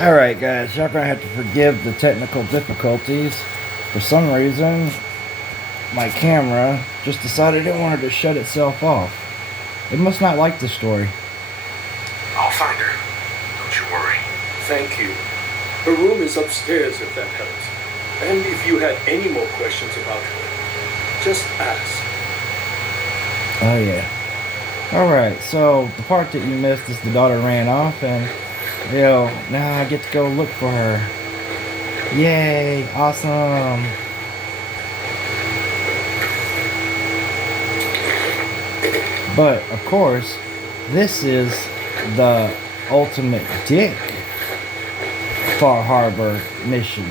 Alright guys, y'all gonna have to forgive the technical difficulties. For some reason, my camera just decided it wanted to shut itself off. It must not like the story. I'll find her. Don't you worry. Thank you. Her room is upstairs if that helps. And if you had any more questions about her, just ask. Oh yeah. Alright, so the part that you missed is the daughter ran off and now I get to go look for her. Yay, awesome. But, of course, this is the ultimate dick Far Harbor mission.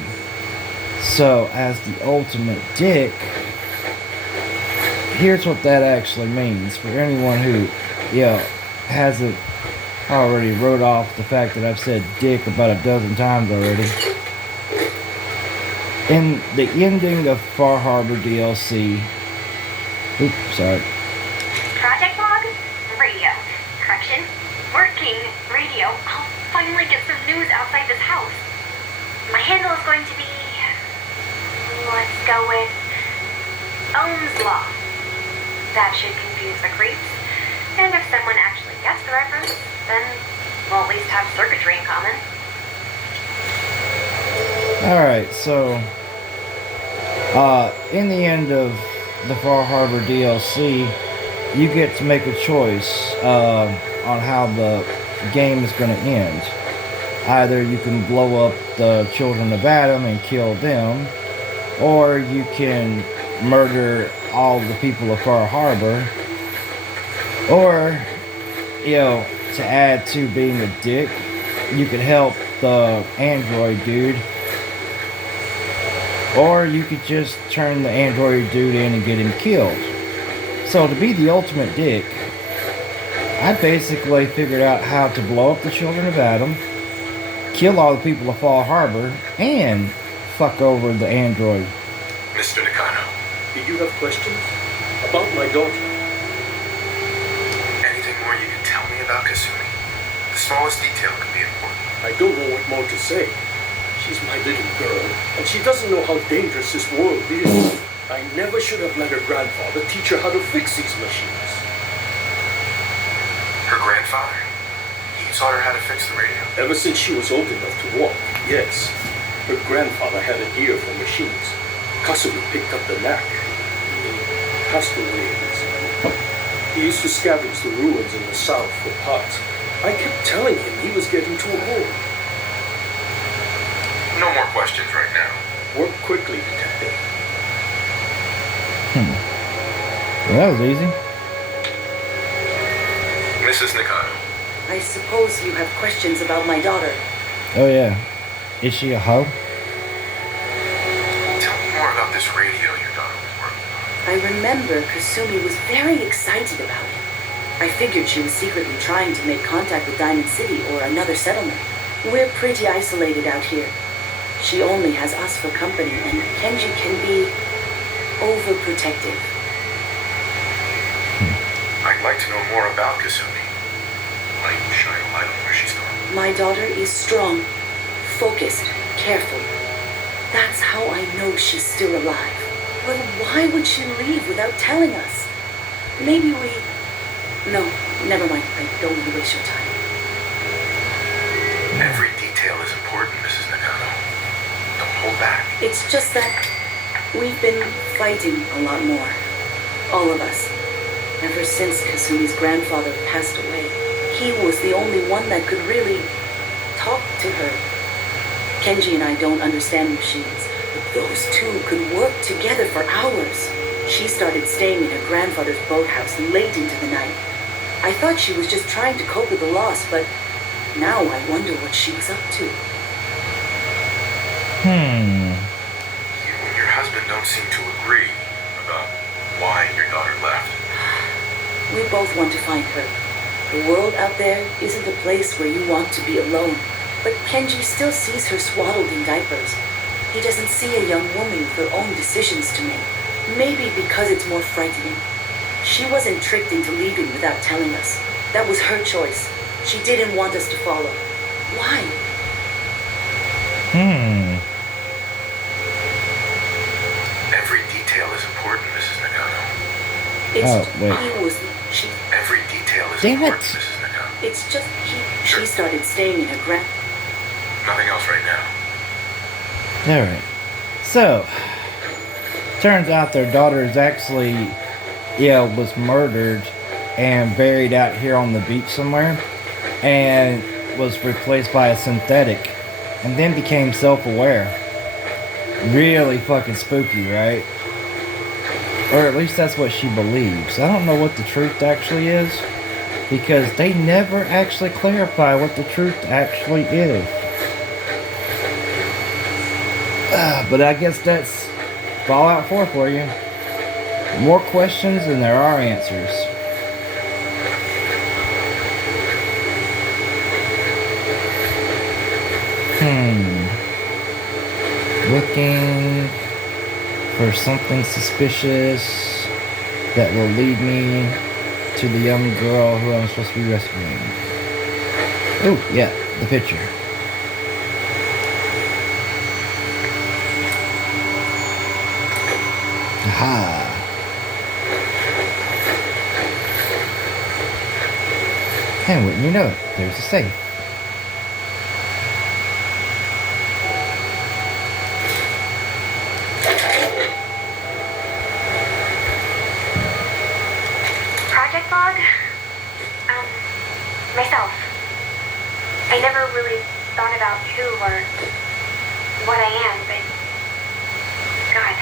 So, as the ultimate dick, here's what that actually means. For anyone who, hasn't already wrote off the fact that I've said dick about a dozen times already. In the ending of Far Harbor DLC, Project log? Radio. Correction. Working radio. I'll finally get some news outside this house. My handle is going to be... let's go with... Ohm's Law. That should confuse the creeps. And if someone actually gets the reference, then we'll at least have circuitry in common. Alright, so... in the end of the Far Harbor DLC, you get to make a choice on how the game is going to end. Either you can blow up the children of Adam and kill them, or you can murder all the people of Far Harbor, or, to add to being a dick, you could help the android dude, or you could just turn the android dude in and get him killed. So to be the ultimate dick, I basically figured out how to blow up the children of Adam, kill all the people of Far Harbor, and fuck over the android. Mr. Nakano. Do you have questions? About my daughter? Anything more you can tell me about Kasumi? The smallest detail could be important. I don't know what more to say. She's my little girl, and she doesn't know how dangerous this world is. I never should have let her grandfather teach her how to fix these machines. Her grandfather? He taught her how to fix the radio? Ever since she was old enough to walk, yes. Her grandfather had an ear for machines. Kasumi picked up the knack. He passed away. He used to scavenge the ruins in the south for parts. I kept telling him he was getting too old. No more questions right now. Work quickly, Detective. Well, that was easy. Mrs. Nakano. I suppose you have questions about my daughter. Oh yeah. Is she a hoe? Tell me more about this radio your daughter was working on. I remember Kasumi was very excited about it. I figured she was secretly trying to make contact with Diamond City or another settlement. We're pretty isolated out here. She only has us for company, and Kenji can be overprotective. I'd like to know more about Kasumi. Might shine a light on where she's going. My daughter is strong, focused, careful. That's how I know she's still alive. But why would she leave without telling us? Maybe we... No, never mind. I don't want to waste your time. Every detail is important, Mrs. Nakano. Don't hold back. It's just that we've been fighting a lot more. All of us. Ever since Kasumi's grandfather passed away, he was the only one that could really talk to her. Kenji and I don't understand machines, but those two could work together for hours. She started staying in her grandfather's boathouse late into the night. I thought she was just trying to cope with the loss, but now I wonder what she was up to. You and your husband don't seem to agree about why your daughter left. We both want to find her. The world out there isn't a place where you want to be alone. But Kenji still sees her swaddled in diapers. He doesn't see a young woman with her own decisions to make. Maybe because it's more frightening. She wasn't tricked into leaving without telling us. That was her choice. She didn't want us to follow. Why? Every detail is important, Mrs. Nakano. It's wait. he was she. Every detail is Damn important, it. Mrs. Nakano. It's just she started staying in her Nothing else right now. Alright. So, turns out their daughter is actually, was murdered and buried out here on the beach somewhere. And was replaced by a synthetic. And then became self-aware. Really fucking spooky, right? Or at least that's what she believes. I don't know what the truth actually is. Because they never actually clarify what the truth actually is. But I guess that's Fallout 4 for you. More questions than there are answers. Looking for something suspicious that will lead me to the young girl who I'm supposed to be rescuing. Oh, yeah, the picture. Aha. And wouldn't you know it, there's a safe. Project log? Myself. I never really thought about who or what I am, but God.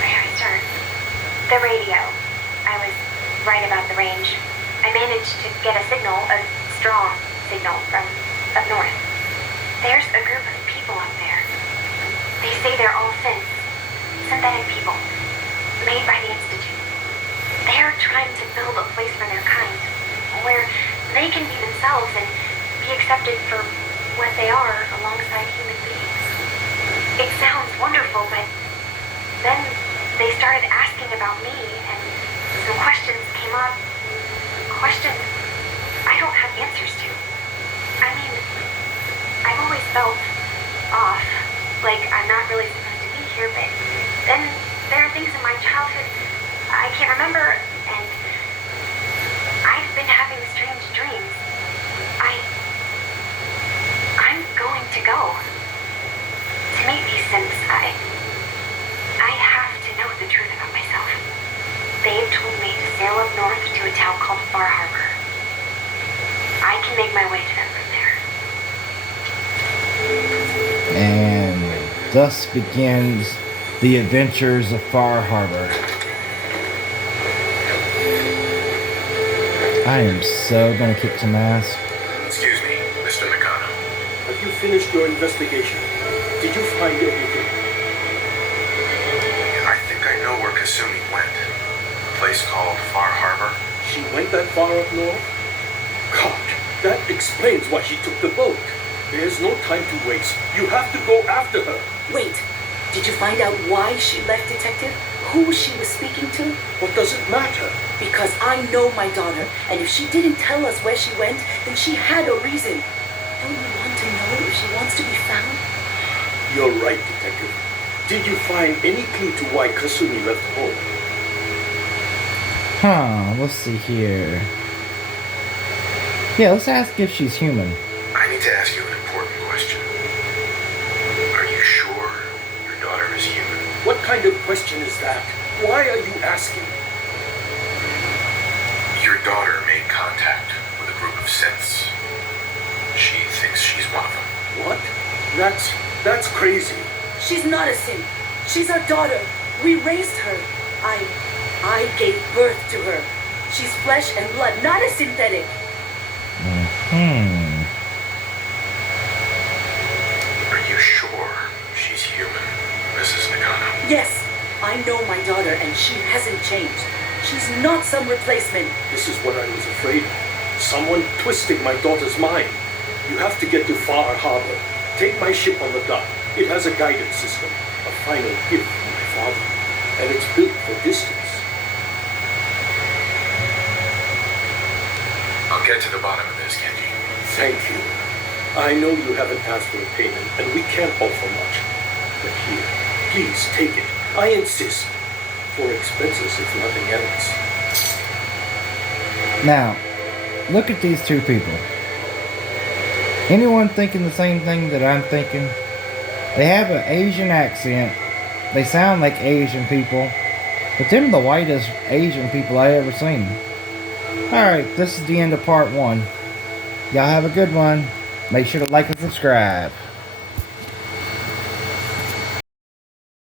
Where do I start? The radio. I was right about the range. I managed to get a signal, a strong signal from up north. There's a group of people up there. They say they're all synthetic people, made by the Institute. They're trying to build a place for their kind, where they can be themselves and be accepted for what they are alongside human beings. It sounds wonderful, but then they started asking about me, and some questions came up. Questions I don't have answers to. I mean, I've always felt off, like I'm not really supposed to be here, but then there are things in my childhood I can't remember, and I've been having strange dreams. I'm going to go to meet these synths. I have to know the truth about myself. They've told me to sail up north to a town called Far Harbor. I can make my way to them from there. And thus begins the adventures of Far Harbor. I am so gonna kick some ass. Excuse me, Mr. Nakano. Have you finished your investigation? Did you find anything? I think I know where Kasumi went. A place called Far Harbor. She went that far up north? God, that explains why she took the boat. There's no time to waste. You have to go after her. Wait, did you find out why she left, Detective? Who she was speaking to? What does it matter? Because I know my daughter, and if she didn't tell us where she went, then she had a reason. Don't you want to know if she wants to be found? You're right, Detective. Did you find any clue to why Kasumi left home? Let's see here. Yeah, let's ask if she's human. I need to ask you an important question. Are you sure your daughter is human? What kind of question is that? Why are you asking? Your daughter made contact with a group of synths. She thinks she's one of them. What? That's crazy. She's not a sin. She's our daughter. We raised her. I gave birth to her. She's flesh and blood, not a synthetic. Are you sure she's human, Mrs. Nakano? Yes, I know my daughter, and she hasn't changed. She's not some replacement. This is what I was afraid of. Someone twisting my daughter's mind. You have to get to Far Harbor. Take my ship on the dock. It has a guidance system, a final gift from my father, and it's built for distance. I'll get to the bottom of this, Kenji. Thank you. I know you haven't asked for a payment, and we can't offer much. But here, please take it. I insist. For expenses, if nothing else. Now, look at these two people. Anyone thinking the same thing that I'm thinking? They have an Asian accent. They sound like Asian people. But them the whitest Asian people I ever seen. Alright, this is the end of part 1. Y'all have a good one. Make sure to like and subscribe.